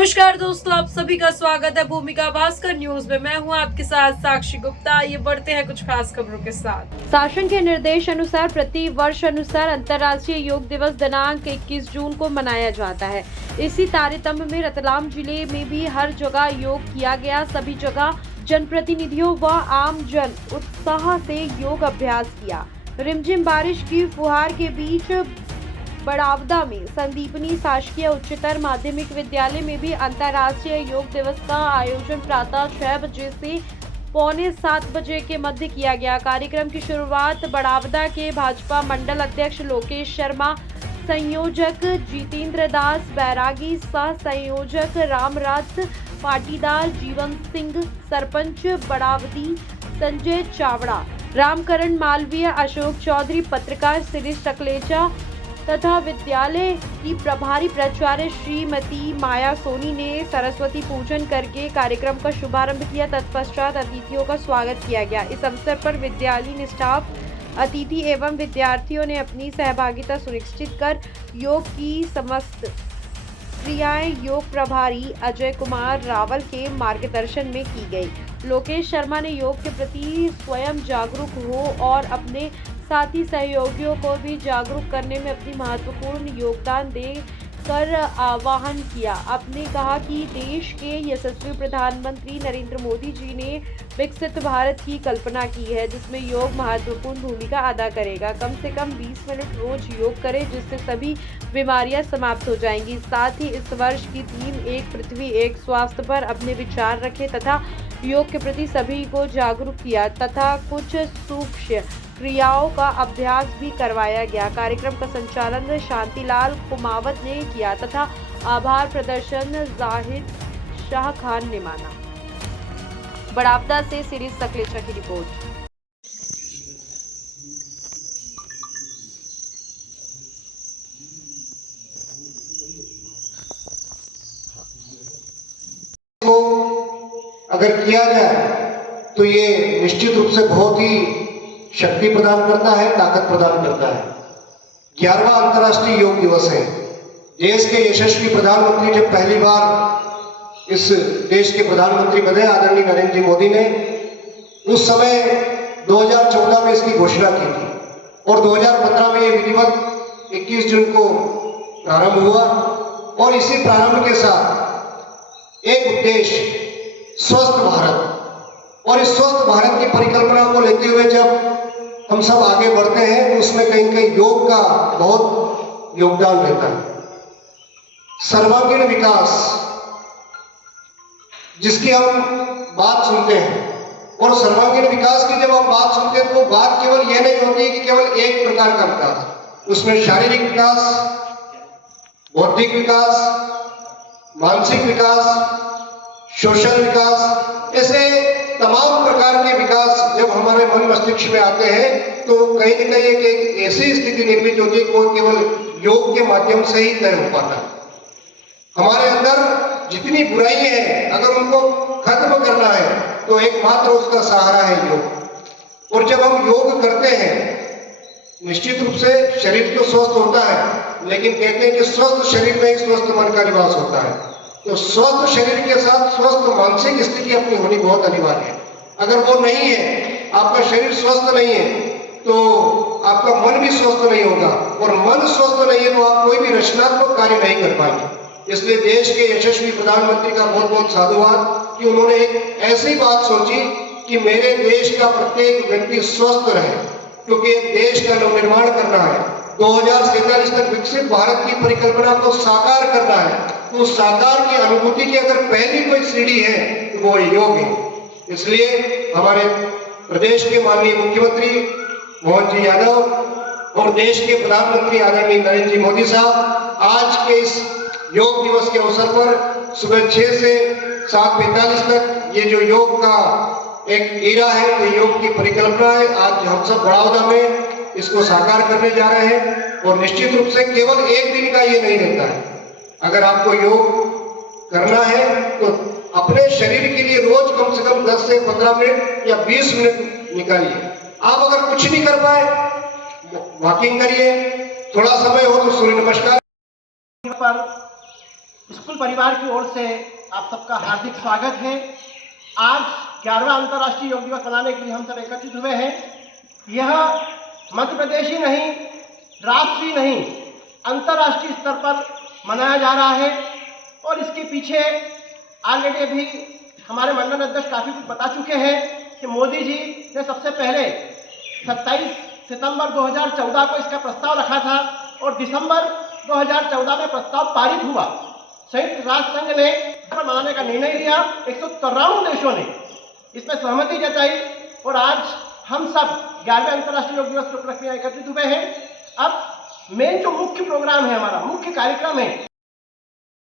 नमस्कार दोस्तों, आप सभी का स्वागत है भूमिका भास्कर न्यूज में। मैं हूं आपके साथ साक्षी गुप्ता। ये बढ़ते हैं कुछ खास खबरों के साथ। शासन के निर्देश अनुसार प्रति वर्ष अनुसार अंतर्राष्ट्रीय योग दिवस दिनांक 21 जून को मनाया जाता है। इसी तारतम्य में रतलाम जिले में भी हर जगह योग किया गया। सभी जगह जनप्रतिनिधियों व आम जन उत्साह से योग अभ्यास किया। रिमझिम बारिश की फुहार के बीच बड़ावदा में संदीपनी शासकीय उच्चतर माध्यमिक विद्यालय में भी अंतर्राष्ट्रीय योग दिवस का आयोजन प्रातः 6 बजे से पौने 7 बजे के मध्य किया गया। कार्यक्रम की शुरुआत बड़ावदा के भाजपा मंडल अध्यक्ष लोकेश शर्मा, संयोजक जितेंद्र दास बैरागी, सह संयोजक रामराज पाटीदार, जीवन सिंह, सरपंच बड़ावदी संजय चावड़ा, रामकरण मालवीय, अशोक चौधरी, पत्रकार शिरीष टकलेचा तथा विद्यालय की प्रभारी प्राचार्य श्रीमती माया सोनी ने सरस्वती पूजन करके कार्यक्रम का शुभारंभ किया। तत्पश्चात अतिथियों का स्वागत किया गया। इस अवसर पर विद्यालयीन स्टाफ, अतिथि एवं विद्यार्थियों ने अपनी सहभागिता सुनिश्चित कर योग की समस्त क्रियाएं योग प्रभारी अजय कुमार रावल के मार्गदर्शन में की गई। लोकेश शर्मा ने योग के प्रति स्वयं जागरूक हो और अपने साथी सहयोगियों को भी जागरूक करने में अपनी महत्वपूर्ण योगदान देकर आह्वान किया। आपने कहा कि देश के यशस्वी प्रधानमंत्री नरेंद्र मोदी जी ने विकसित भारत की कल्पना की है, जिसमें योग महत्वपूर्ण भूमिका अदा करेगा। कम से कम 20 मिनट रोज योग करें, जिससे सभी बीमारियां समाप्त हो जाएंगी। साथ ही इस वर्ष की थीम एक पृथ्वी एक स्वास्थ्य पर अपने विचार रखे तथा योग के प्रति सभी को जागरूक किया तथा कुछ सूक्ष्म क्रियाओं का अभ्यास भी करवाया गया। कार्यक्रम का संचालन शांतिलाल कुमावत ने किया तथा आभार प्रदर्शन जाहिद शाह खान ने माना। बड़ावदा से शिरीष टकलेचा की रिपोर्ट। अगर किया जाए तो ये निश्चित रूप से बहुत ही शक्ति प्रदान करता है, ताकत प्रदान करता है। 11वां अंतर्राष्ट्रीय योग दिवस है। देश के यशस्वी प्रधानमंत्री जब पहली बार इस देश के प्रधानमंत्री बने, आदरणीय नरेंद्र जी मोदी ने, उस समय 2014 में इसकी घोषणा की थी और 2015 में ये विधिवत 21 जून को प्रारंभ हुआ। और इसी प्रारंभ के साथ एक उद्देश्य स्वस्थ भारत, और इस स्वस्थ भारत की परिकल्पना को लेते हुए जब हम सब आगे बढ़ते हैं तो उसमें कहीं न कहीं योग का बहुत योगदान रहता है। सर्वांगीण विकास जिसकी हम बात सुनते हैं, और सर्वांगीण विकास की जब हम बात सुनते हैं तो बात केवल यह नहीं होती कि केवल एक प्रकार का विकास, उसमें शारीरिक विकास, बौद्धिक विकास, मानसिक विकास, सोशल विकास, ऐसे तमाम प्रकार के विकास जब हमारे मन मस्तिष्क में आते हैं तो कहीं न कहीं एक ऐसी स्थिति निर्मित होती है कि वो केवल योग के माध्यम से ही तय हो पाता है। हमारे अंदर जितनी बुराई है, अगर उनको खत्म करना है तो एकमात्र उसका सहारा है योग। और जब हम योग करते हैं, निश्चित रूप से शरीर तो स्वस्थ होता है, लेकिन कहते हैं कि स्वस्थ शरीर में ही स्वस्थ मन का निवास होता है। तो स्वस्थ शरीर के साथ स्वस्थ मानसिक स्थिति अपनी होनी बहुत अनिवार्य है। अगर वो नहीं है, आपका शरीर स्वस्थ नहीं है, तो आपका मन भी स्वस्थ नहीं होगा, और मन स्वस्थ नहीं है तो आप कोई भी रचनात्मक कार्य नहीं कर पाएंगे। इसलिए देश के यशस्वी प्रधानमंत्री का बहुत बहुत साधुवाद कि उन्होंने एक ऐसी बात सोची कि मेरे देश का प्रत्येक व्यक्ति स्वस्थ रहे, क्योंकि देश का नवनिर्माण करना है। 2047 तक विकसित भारत की परिकल्पना को साकार करना है। तो उस साकार की अनुभूति की अगर पहली कोई सीढ़ी है तो वो योग है। इसलिए हमारे प्रदेश के माननीय मुख्यमंत्री मोहन जी यादव और देश के प्रधानमंत्री आदरणीय नरेंद्र जी मोदी साहब आज के इस योग दिवस के अवसर पर सुबह 6 से 7:45 तक ये जो योग का एक एरा है, ये योग की परिकल्पना है, आज हम सब बड़ावदा में इसको साकार करने जा रहे हैं। और निश्चित रूप से केवल एक दिन का ये नहीं रहता है। अगर आपको योग करना है तो अपने शरीर के लिए रोज कम से कम 10 से 15 मिनट या 20 मिनट निकालिए। आप अगर कुछ नहीं कर पाए, वॉकिंग करिए, थोड़ा समय हो तो सूर्य नमस्कार पर स्कूल परिवार की ओर से आप सबका हार्दिक स्वागत है। आज 11वां अंतर्राष्ट्रीय योग दिवस मनाने के लिए हम सब एकत्रित हुए हैं। यह मध्य प्रदेश ही नहीं, राष्ट्रीय नहीं, अंतर्राष्ट्रीय स्तर पर मनाया जा रहा है और इसके पीछे ऑलरेडी अभी हमारे मंडल अध्यक्ष काफ़ी कुछ बता चुके हैं कि मोदी जी ने सबसे पहले 27 सितंबर 2014 को इसका प्रस्ताव रखा था और दिसंबर 2014 में प्रस्ताव पारित हुआ। संयुक्त राष्ट्र संघ ने मनाने का निर्णय लिया। 193 देशों ने इसमें सहमति जताई और आज हम सब 11वें अंतर्राष्ट्रीय योग दिवस के उपलक्ष्य में एकत्रित हुए हैं। अब मेन जो मुख्य प्रोग्राम है, हमारा मुख्य कार्यक्रम है,